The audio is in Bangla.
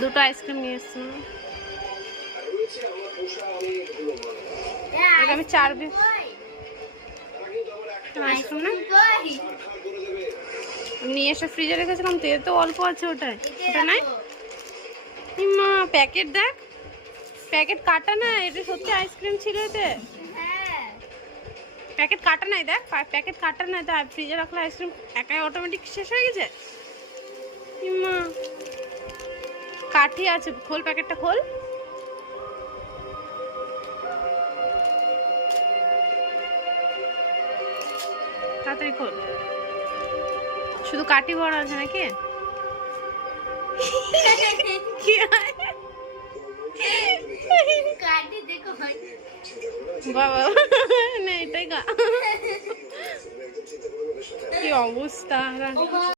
দুটো আইসক্রিম নিয়ে এসছি। আমি 4 পিস আইসক্রিম না নিয়ে এসে ফ্রিজে রেখেছিলাম, তেল তো অল্প আছে ওটাই। ওটা নাই মা, প্যাকেট দেখ, প্যাকেট কাটা না, এটা সত্যি আইসক্রিম ছিল এতে। প্যাকেট কাটা নাই, দেখ প্যাকেট কাটা নাই, তা ফ্রিজে রাখলে আইসক্রিম একাই অটোমেটিক শেষ হয়ে গেছে। মা কাঠি আছে, খোল প্যাকেটটা খোল। তাড়াতাড়ি খোল, শুধু কাঠি বড় আছে নাকি? বাবা না, এটাই কি অবস্থা।